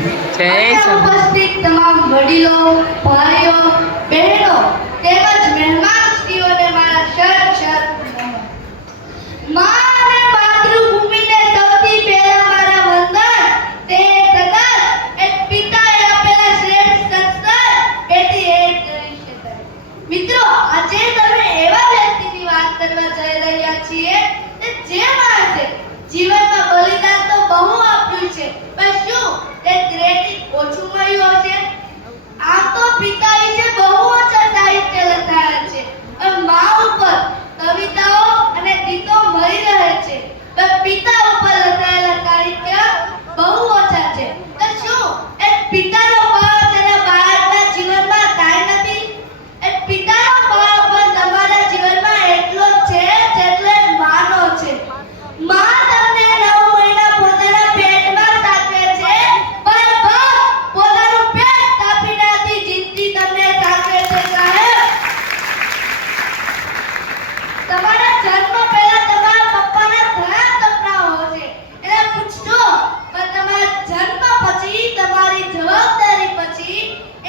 ઉપસ્થિત તમામ વડીલો, ભાઈઓ, બહેનો તેમજ મહેમાનશ્રીઓને મારા શત નમન. માં અને માતૃભૂમિને સૌથી પહેલા મારા વંદન. તે કદાચ એક પિતાએ આપેલા શ્રેષ્ઠ સંસ્કાર એથી એક કરી શકાય. મિત્રો, આજે તમે એવા વ્યક્તિની વાત કરવા જઈ રહ્યા છીએ કે જે માણસે જીવનમાં બલિદાન તો બહુ આપ્યું છે, પણ શું તે ક્રેડિટ ઓછું મળ્યું હશે? આમ તો પિતા વિશે બહુ ઓછા સાહિત્ય લખાયા છે, પણ મા ઉપર કવિતાઓ અને ગીતો મળી રહે છે, પણ પિતા ઉપર લખાયેલા સાહિત્ય બહુ ઓછા છે. તો શું એક પિતાનો ભાવ તેના બાળકના જીવનમાં કાંઈ નથી? એક પિતાનો ભાવ પણ તમારા જીવનમાં એટલો જ છે જેટલો એક માનો છે. માં તમને 9 મહિના પોતાના પેટમાં સાચવે છે, પણ પોતાનું પેટ કાપીને આખી જિંદગી તમને સાચવે છે. સાહેબ, તમારા જન્મ પહેલા તમારા પપ્પાના ઘણા સપનાઓ હશે, એને પૂછજો, પણ તમારા જન્મ પછી તમારી જવાબદારી પછી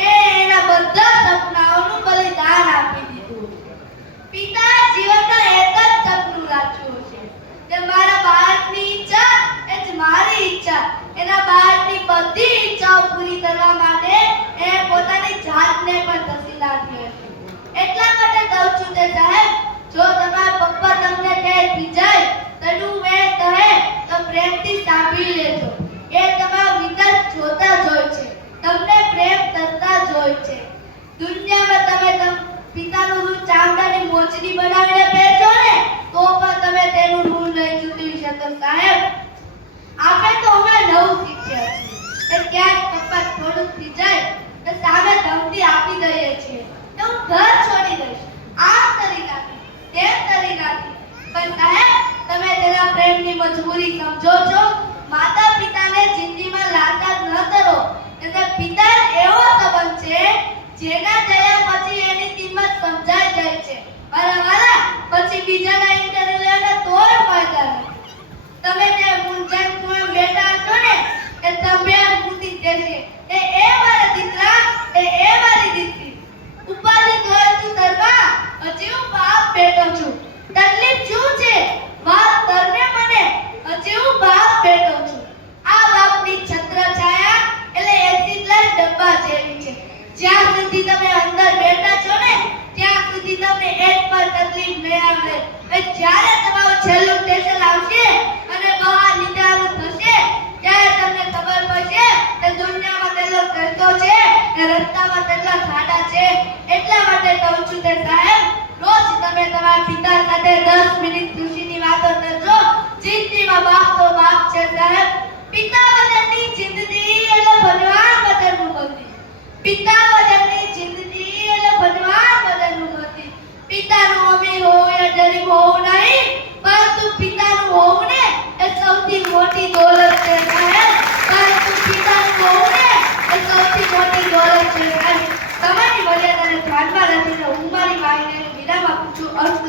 એના બધા સપનાઓનું બલિદાન આપી દીધું. પિતા જીવનમાં એક જ સપનું રાખ્યું છે કે મારા બાળકની ઈચ્છા એ જ મારી ઈચ્છા. એના બાળકની બધી ઈચ્છાઓ પૂરી કરવા માટે એ પોતાની જાતને પણ ધસી નાખી હતી. એટલા માટે કહું છું કે સાહેબ, જો તમારા પપ્પા તમને કહે ખીજાય તડું વે કહે તો પ્રેમથી સાંભળી લેજો. એ તમારો વિકાસ જોતા જ હોય છે, તમને પ્રેમ કરતા જ હોય છે. દુનિયામાં તમે પિતાનું ઋણ ચામડાની મોજડી બનાવીને પહેરશો ને તો પણ તમે તેનું ઋણ નહીં ચૂકવી શકો. સાહેબ, આપણે તો હમણાં નવું શીખ્યા છીએ કે ક્યાંક પપ્પા થોડું ખીજાય તો સામે ધમકી આપી દઈએ છીએ તો હું ઘર છોડી દઈશ, આમ કરી નાખી, તેમ કરી નાખી. પણ સાહેબ, તમે તેના પ્રેમની મજબૂરી સમજો છો? માતા પિતાને જિંદગીમાં લાચાર ન કરો. એટલે પિતા એવો સંબંધ છે જેના જયા પછી એની કિંમત સમજાઈ જાય છે. મારા પછી બીજાના ઇન્ટરવ્યુ લેવાના તોય ફાયદા નહીં. તમે જે મૂંઝાણ બેઠા છો ને એ તમે મૂતી દેશે એ મારા દીકરા, એ મારી દીકરી. ઉપાધિ કર તું તરવા, હજી હું બાપ બેઠો છું. તકલીફ શું છે વાત કરને મને, હજી હું બાપ બેઠો છું. આ બાપની છત્રછાયા એટલે એસી પ્લસ ડબ્બા જેવી છે. જ્યાં સુધી તમે અંદર બેઠા છો ને ત્યાં સુધી તમને એક પણ તકલીફ નહીં આવે. જ્યારે તમારું છેલ્લું સ્ટેશન આવશે અને બહાર નીકળવાનું થશે ત્યારે તમને ખબર પડશે કે દુનિયામાં કેટલો રસ્તો છે અને રસ્તામાં કેટલા ખાડા છે. એટલા માટે કહું છું કે સાહેબ, રોજ તમે તમારા પિતા સાથે 10 મિનિટ ખુશીની વાતો કરજો. જિંદગીમાં બાપ તો બાપ છે સાહેબ. પિતા વગરની જિંદગી એટલે ભગવાન વગરનું મંદિર. પિતા વગરની જિંદગી એટલે ભગવાન વગરનું મંદિર. પિતાનું અમીર હોવું એ ગરીબ હોવું નહીં, પરંતુ પિતાનું હોવું ને એ સૌથી મોટી દોલત છે સાહેબ. પરંતુ પિતાનું હોવું ને એ સૌથી મોટી દોલત છે સાહેબ. તમારી મર્યાદાને ધ્યાનમાં રાખીને હું મારી વાણીને વિરામ આપું છું. અસ્તુ.